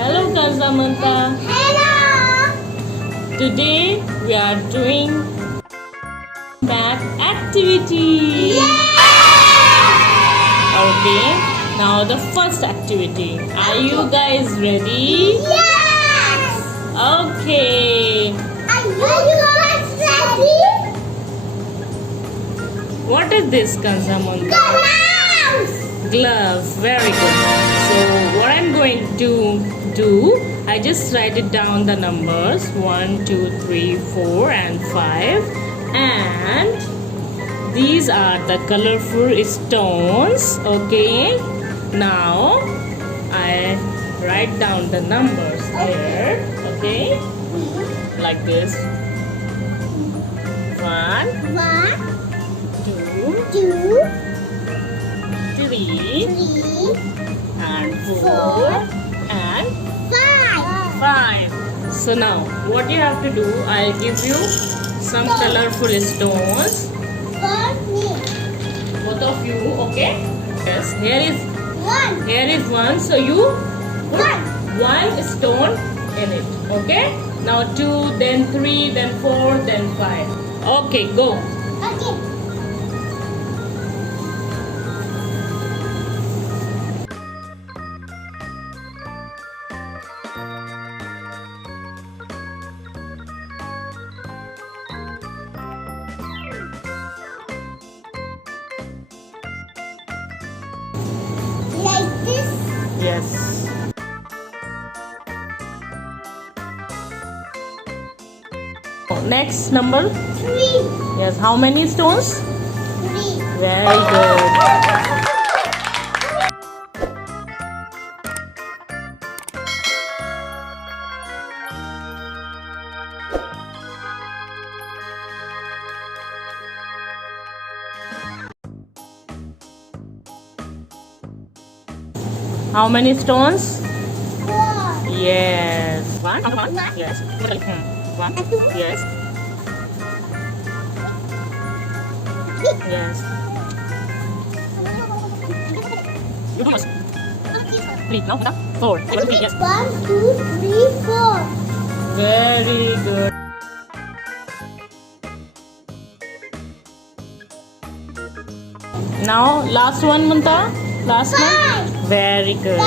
Hello, Kanzah. Hello. Today we are doing math activity. Okay, now the first activity. Are you guys ready? Yes. Okay. Are you guys ready? What is this, Kanzah? Gloves. Gloves. Very good. So what I'm going to do, I just write it down the numbers 1, 2, 3, 4 and 5, and these are the colorful stones. Okay, now I write down the numbers here. Okay, like this. 1, 2, 3 and 4 and 5. So now what you have to do, I'll give you some colorful stones, both of you. Okay, yes, here is one, so you put one stone in it. Okay, now 2, then 3, then 4, then 5. Okay, go. Okay. Like this? Yes. Next number. 3. Yes, how many stones? 3. Very good. How many stones? 4. Yes. One. One. Yes. One. And 2. Yes. Yes. You do yours. 3. No. 4. 3. Yes. 1, 2, 3, 4. Very good. Now last one, Muntaha. Last one. 5. Very good. 5.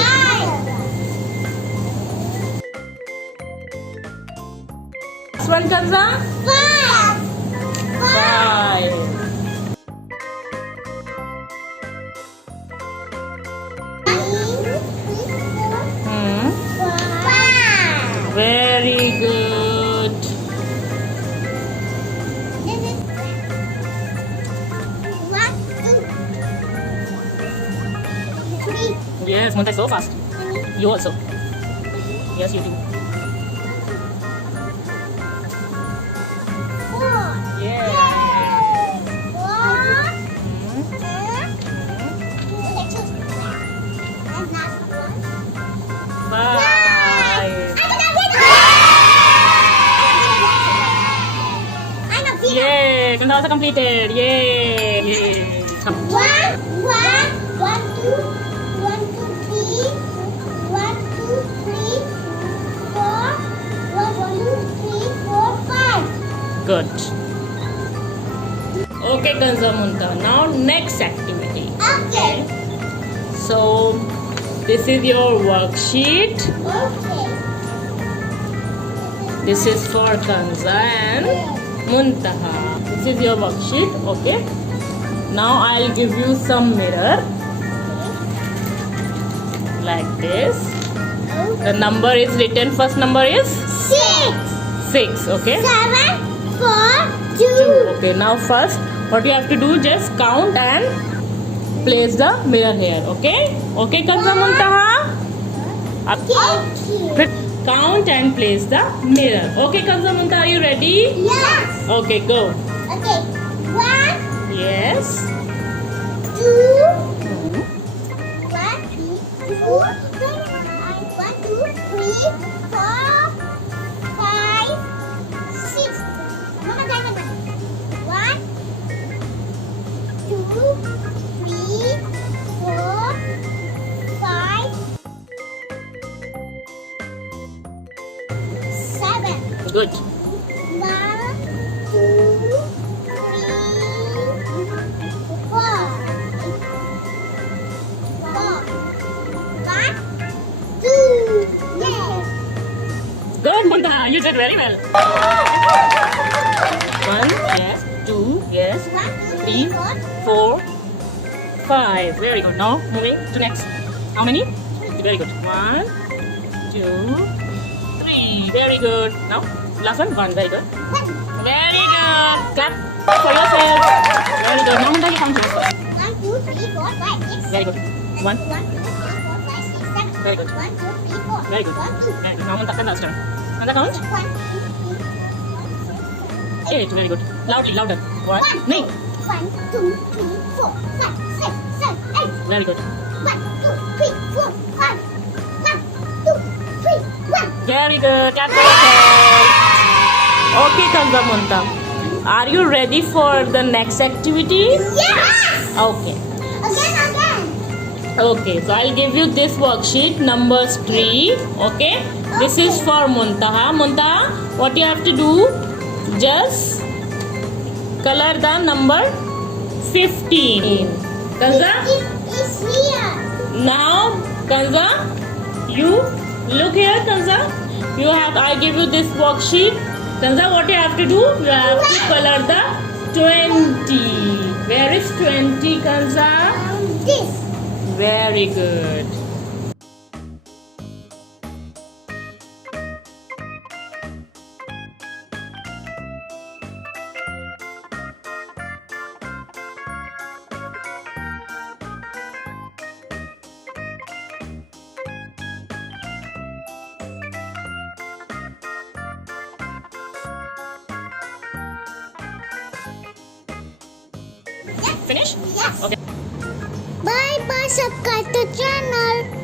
Last one, Kanzah. 5. 5. Hmm. 5. Very good. This is 1, 2, 3. Yes, Muntaha is so fast. You also. Yes, you do. 4. Yeah. Five. Yay! Kanzah also completed. Yay! Yay! Come. 1, 2, 3, 4, 5. Good. Okay, Kanzah, Muntaha. Now next activity. Okay. So this is your worksheet. Okay. This is for Kanzah and Muntaha. This is your worksheet. Okay. Now I'll give you some mirror like this. The number is written. First number is 6. Okay. 7, 4, 2. 2. Okay. Now first, what you have to do, just count and place the mirror here. Okay. Okay, Kanzah, Muntaha. Okay. Count and place the mirror. Okay, Kanzah, Muntaha, are you ready? Yes. Okay, go. Okay. 1, Yes. 2. 1, 2, 4. 1, 2, 3, 4, 5, 6. 1, 2, 3, 4, 5. 7. Good. 1, 2, 3, 4. 1, 2. Yeah. Good, Muntaha. You did very well. 1, yes. 2, yes. 1, 2, 3, 3, 4, 4. 5. Very good. Now moving to next. How many? Very good. 1, 2, 3. Very good. Now last one. 1. Very good. 1, Very good. Clap for yourself. Very good. Now Muntaha, you count yourself. 1, 2, 3, 4, 5, 6. Very good. 1. 1, 2, 3, 4, 5, 6, 7. Very good. 1, 2, 3, 4. Very good. 1, 2. Very good. Now Muntaha, last turn. Kanzah, count. 1, 2, 8. Very good. Loudly, louder. 1. 1, Name. 1, 2, 3, 4, 5, 6, 7, 8. Very good. 1, 2, 3, 4, 5. 1, 2, 3, 1. Very good. Clap for yourself. Okay, Kanzah, Muntaha. Are you ready for the next activity? Yes! Okay. Again. Okay, so I'll give you this worksheet, numbers 3. Okay, this is for Muntaha. Muntaha, what you have to do? Just color the number 15. Kanzah, It is here. now Kanzah, you look here. Kanzah, I give you this worksheet. Kanzah, what you have to do? You have to color the 20. Where is 20, Kanzah? This. Very good. Finish? Yes. Okay. Bye bye. Subscribe to channel.